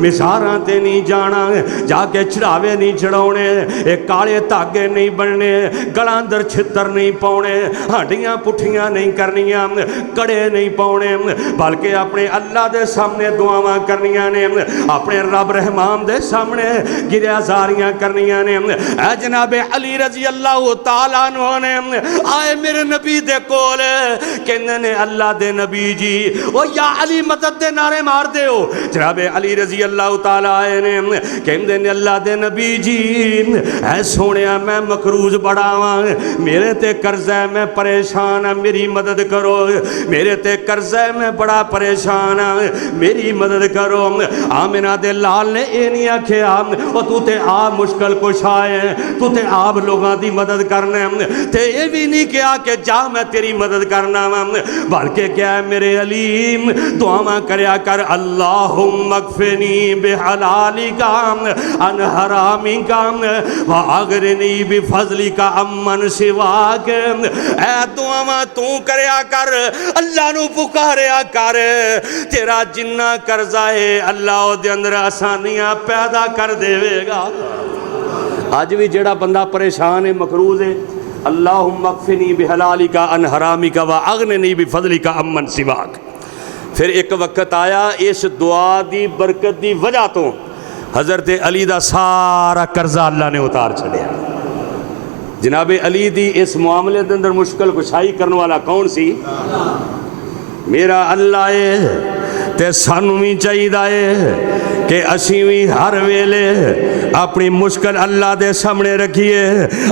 مزاراں تے نہیں جانا، جا کے چڑھاوے نہیں چڑھاونے، اے کالے دھاگے نہیں بننے، گلاں اندر چھتر نہیں پاونے، ہڈیاں پٹھیاں نہیں کرنیاں، کڑے نہیں پاونے، بلکہ اپنے اللہ دے سامنے دعاواں کرنیاں نے، اپنے رب رحمان دے سامنے گریہ زاریاں کرنیاں نے۔ اے جناب علی رضی اللہ تعالیٰ عنہ نے آئے میرے نبی دے کول، کہنے نے اللہ دے نبی جی او یا علی مدد دے نعرے مار دے ہو۔ جناب علی رضی اللہ تعالیٰ آئے نے کہنے نے اللہ دے نبی جی اے سونیا میں مقروض بڑا ہاں، میرے تے قرض ہے میں پریشان ہاں، میری مدد کرو، میرے تے قرض ہے میں بڑا پریشان ہاں، میری مدد کرو۔ آمنہ دے لال نے اے نہیں آکھیا او تو تے آپ مشکل کشا ہے، تو تے آپ لوگاں دی مدد کرنا ہے، تے یہ بھی نہیں کہا کہ جا میں تیری مدد کرنا ہے، بلکہ کیا ہے میرے علیم دعاواں کریا کر اللہم اکفنی بحلالک عن حرامک واغننی بفضلک عمن سواک۔ اے دعاواں تو کریا کر، اللہ نو پکاریا کر، تیرا جنہ قرضہ ہے اللہ او دے اندر آسانیاں پیدا کر دے گا۔ آج بھی جڑا بندہ پریشان ہے مقروض ہے، اللہم اکفنی بحلالک عن حرامک واغننی بفضلک عمن سواک۔ پھر ایک وقت آیا اس دعا دی برکت دی وجہ تو حضرت علی دا سارا قرضہ اللہ نے اتار چھڑیا۔ جناب علی دی اس معاملے دے اندر مشکل کشائی کرنے والا کون سی؟ میرا اللہ ہے تے سانوں بھی چاہیے کہ اسی بھی ہر ویلے اپنی مشکل اللہ دے سامنے رکھیے،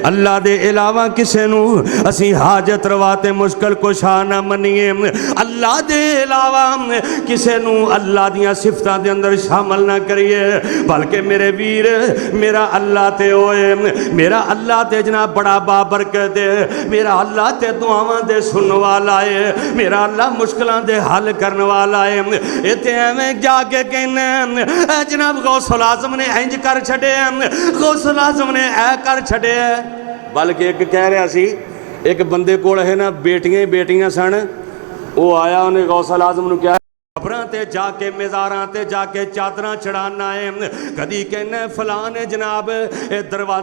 اللہ دے علاوہ کسے نو اسی حاجت رواتے مشکل کشا نہ منیے، اللہ دے علاوہ کسے نو اللہ دیاں صفتاں دے اندر شامل نہ کریے، بلکہ میرے ویر میرا اللہ تے ہوئے، میرا اللہ تے جناب بڑا بابرکت ہے، میرا اللہ تے دعاواں دے سن والا ہے، میرا اللہ مشکلان دے حل کرنے والا ہے۔ اتے ہمیں جا کے کہنے اے جناب غوث العظم نے انج کر چھڑے ہیں، غوث العظم نے اے کر چھڑے ہیں، بلکہ ایک کہہ رہا سی ایک بندے کوڑ ہے نا بیٹیاں سن، وہ آیا انہیں غوث العظم نے کیا قبراں تے جا کے مزاراں تے جا کے چادراں چڑھانا ہے، کدی کہنا فلان جناب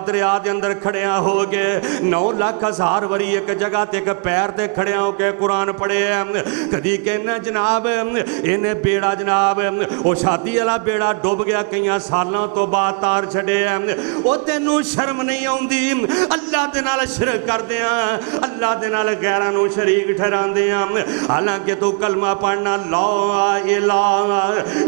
دریا دے اندر کھڑیاں ہو گئے 9,00,000 وری ایک جگہ تے ایک پیر تے کھڑیاں ہو کے قرآن پڑھے ہیں، کدی کہنا جناب انہیں بیڑا جناب وہ شادی والا بیڑا ڈوب گیا کئیاں سالاں تو بعد تار چھڑے ہیں، وہ تینوں شرم نہیں آوندی اللہ دے نال شرک کر دیاں، اللہ دے نال غیراں نوں شریک ٹھہران دیاں، حالانکہ تو کلمہ پڑھنا لا الہ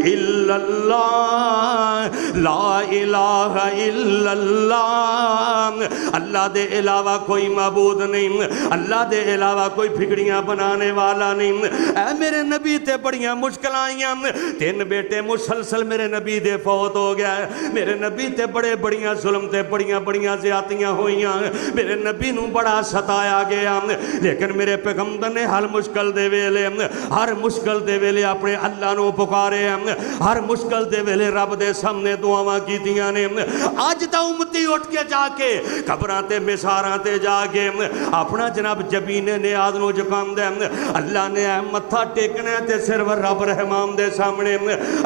الا اللہ، لا الہ الا اللہ، اللہ دے علاوہ کوئی معبود نہیں، اللہ دے علاوہ کوئی پھگڑیاں بنانے والا نہیں۔ اے میرے نبی تے بڑیاں مشکل آئیاں، 3 بیٹے مسلسل میرے نبی دے فوت ہو گیا ہے، میرے نبی تے بڑیاں ظلم تے بڑیاں زیادتیاں ہوئیاں، میرے نبی نو بڑا ستایا گیا، لیکن میرے پیغمبر نے ہر مشکل دے ویلے اپنے اللہ نو پکارے ہیں، ہر مشکل دے ویلے رب دے سامنے دعاواں کیتیاں نے۔ آج تا امتی اٹھ کے جا کے قبراں تے مزاراں تے جا کے اپنا جناب جبین نیاز نو جکام دے، اللہ نے متھا ٹیکنا تے صرف رب رحمان دے سامنے،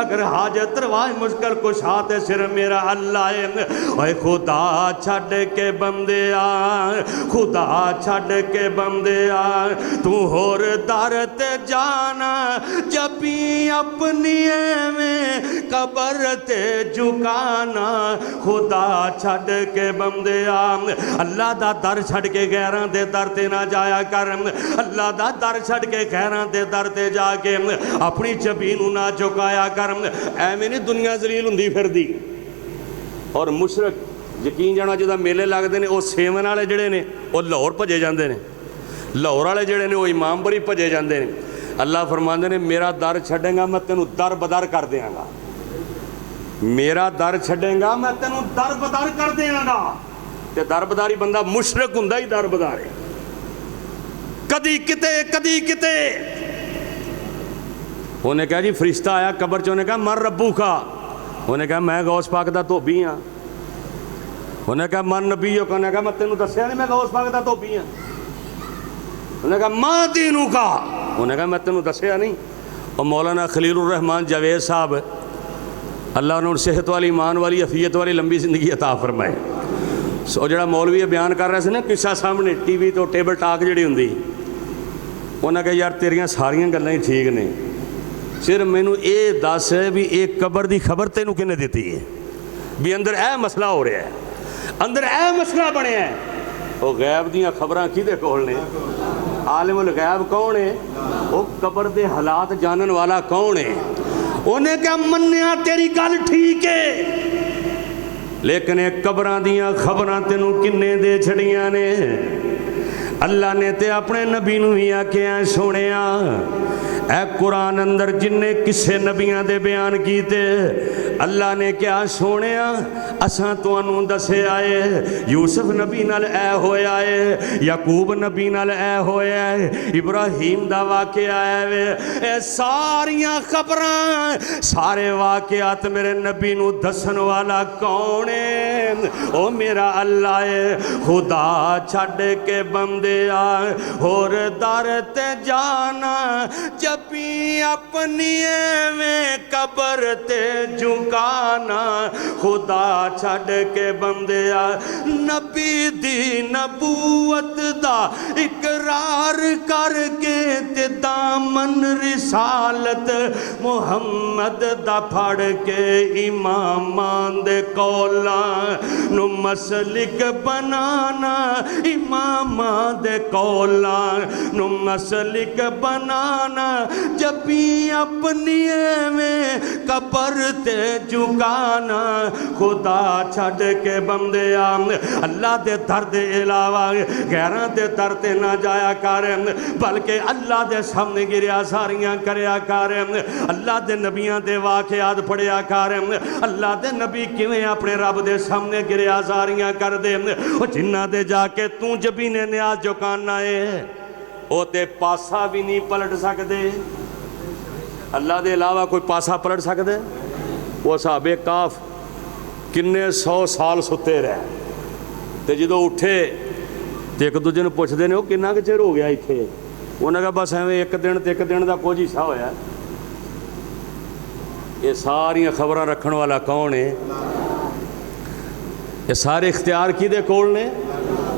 اگر حاجت روا مشکل کشا تے صرف میرا اللہ ہے۔ اے خدا چھڈ کے بندیا، خدا چھڈ کے بندیا، تو ہور در تے جانا جب اپنی میں قبر تے جھکانا، خدا چھڑ کے بندیا، اللہ دا در چھڑ کے غیراں دے در تے نہ جایا کر، اللہ دا در چھڑ کے غیراں دے در تے جا کے اپنی جبینوں نہ جھکایا کر۔ ایویں نہیں دنیا ذلیل ہوندی پھردی۔ اور مشرک یقین جانا جدہ میلے لگدے نے، وہ سیون والے جڑے نے وہ لاہور بھجے جاندے نے، لاہور والے جڑے نے وہ امام بری بھجے جاندے نے۔ اللہ فرماندے نے میرا در چھڑیں گا میں تینوں در بدر کر دیاں گا، میرا در چھڑیں گا میں تینوں در بدر کر دیاں گا۔ تے در بداری بندہ مشرک ہوندا ہی در بدارے، کدی کتے انہیں کہا جی فرشتہ آیا قبر چ، انہیں کہا مر ربو کا، انہیں کہا میں غوث پاک دا دھوبی ہاں۔ انہیں کہا من نبی ہو؟ انہیں کہا میں تینوں دسیا نہیں میں غوث پاک دا دھوبی ہاں؟ انہیں کہا ماں دینوں کا؟ انہیں کہا میں تینوں دسیا نہیں۔ اور مولانا خلیل الرحمان جاوید صاحب اللہ انہوں نے صحت والی ایمان والی عافیت والی لمبی زندگی عطا فرمائے، سو جڑا مولوی بیان کر رہے سے نا قصہ سامنے ٹی وی تو ٹیبل ٹاک جڑی ہوندی، انہیں کہا یار تیریاں ساریاں گلاں ہی ٹھیک نے، صرف مینوں اے دس ہے بھی ایک قبر دی خبر تینوں کنے دیتی ہے بھی اندر اے مسئلہ ہو رہا ہے، اندر اے مسئلہ بنیا ہے۔ وہ غیب دیاں خبراں کیدے کول نے؟ عالم الغیب کون ہے؟ وہ قبر دے حالات جانن والا کون ہے؟ انہیں کیا منیا تیری گل ٹھیک ہے، لیکن ایک قبراں دیاں خبراں تینوں کنے دے چھڑیاں نے؟ اللہ نے تے اپنے نبی نو ہی آکھیا سونیا اے قرآن اندر جن نے کسے نبیاں دے بیان کیتے، اللہ نے کیا سونیا اساں تانوں دسے آئے یوسف نبی نال اے ہویا ہے، یعقوب نبی نال اے ہویا ہے، ابراہیم دا واقعہ ہے، اے ساریاں خبراں سارے واقعات میرے نبی نو دسن والا کون ہے؟ او میرا اللہ ہے۔ خدا چھڈ کے بندے اور در تے جانا جبی اپنی میں قبر تے جھکانا، خدا چھڈ کے بندے نبی دی نبوت دا اقرار کر کے تے دامن رسالت محمد دا پھڑ کے امامان دے قولاں نو مسلک بنانا، امامان دے قولاں نو مسلک بنانا، جب بھی اپنی میں قبر تے جھکانا، خدا چھڈ کے بندے اللہ دے در دے علاوہ غیراں دے در تے نہ جایا کر، بلکہ اللہ دے سامنے گریا ساریاں کریا کر، اللہ دے نبیاں دے واقعات پڑھیا کر، اللہ دے نبی کیویں اپنے رب دے سامنے گریا ساریاں کر دے، جنہ دے جا کے تو جبین نیاز جھکانا ہے وہ تے پاسا بھی نہیں پلٹ سکتے۔ اللہ دے علاوہ کوئی پاسا پلٹ سکتے؟ وہ صحابہ کاف کنے 100 سال ستے رہے تے جدو اٹھے تے ایک دوجے نوں پوچھدے نے وہ کنا چر ہو گیا ایتھے؟ انہوں نے کہا بس ایویں ایک دن تے ایک دن دا کچھ حصہ ہویا۔ یہ ساری خبراں رکھن والا کون ہے؟ یہ سارے اختیار کیدے کول نے؟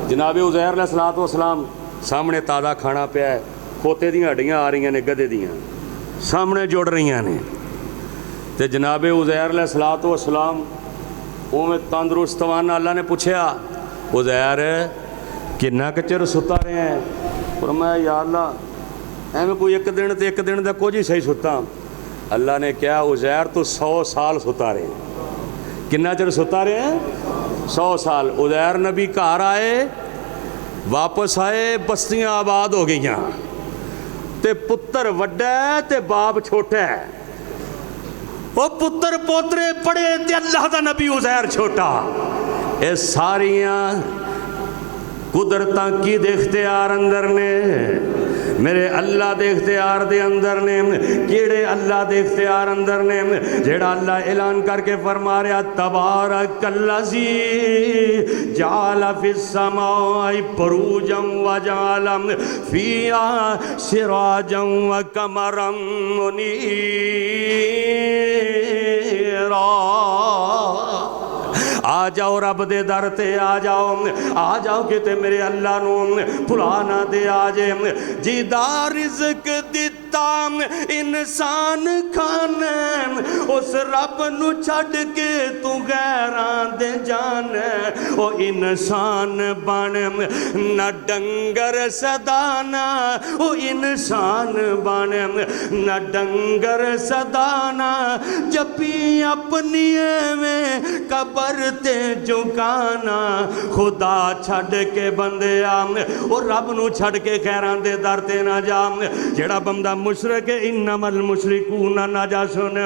جناب عزیر علیہ السلام سامنے تازہ کھانا پیا ہے، کھوتے دیاں ہڈیاں آ رہی نے گدے دیاں سامنے جڑ رہی نے، تے جناب عزیر علیہ السلام اویں تندرست وانا اللہ نے پوچھیا عزیر کنا چر ستا رہے ہیں؟ فرمایا یا اللہ ایویں کوئی ایک دن تے ایک دن دا کچھ ہی صحیح ستا۔ اللہ نے کہا عزیر تو 100 سال ستا رہے ہیں۔ کنا چر ستا رہے ہیں؟ 100 سال۔ عزیر نبی گھر آئے، واپس آئے، بستیاں آباد ہو گئیاں، تے پتر وڈا ہے تے باپ چھوٹا ہے، وہ پتر پوترے پڑے تے اللہ دا نبی عزیر چھوٹا۔ اے ساریاں قدرتاں کی دے اختیار اندر نے، میرے اللہ دے اختیار دے اندر نے۔ کیڑے اللہ دے اختیار اندر نے؟ جیڑا اللہ اعلان کر کے فرما رہا تبارک الذی جعل فی السماء بروجا وجعل فیہا سراجا وقمرا منیرا۔ آ جاؤ رب دے در تے آ جاؤ کتے میرے اللہ نو بھلا نہ دے آجے۔ جیدہ رزق دیتا انسان کھانے، اس رب نو چھڑ کے تو غیران دے جانے۔ او انسان بن نہ ڈنگر صدانا، او انسان بن نہ ڈنگر صدانا، جب بھی اپنی میں قبر تے جھکانا، خدا چھڑ کے بندے اور رب نو چھڑ کے خیران دے در تے نہ جا۔ جڑا بندہ مشرک ہے انما المشرکون نجسون،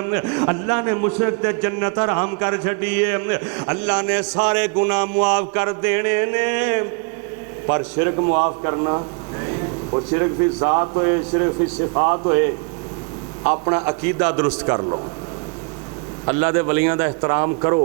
اللہ نے مشرک تے جنت حرام کر چھڈی ہے، اللہ نے سارے گناہ معاف کر دینے نے، پر شرک معاف کرنا، اور شرک فی ذات ہوئے شرک فی صفات ہوئے، اپنا عقیدہ درست کر لو، اللہ دے ولیاں دا احترام کرو،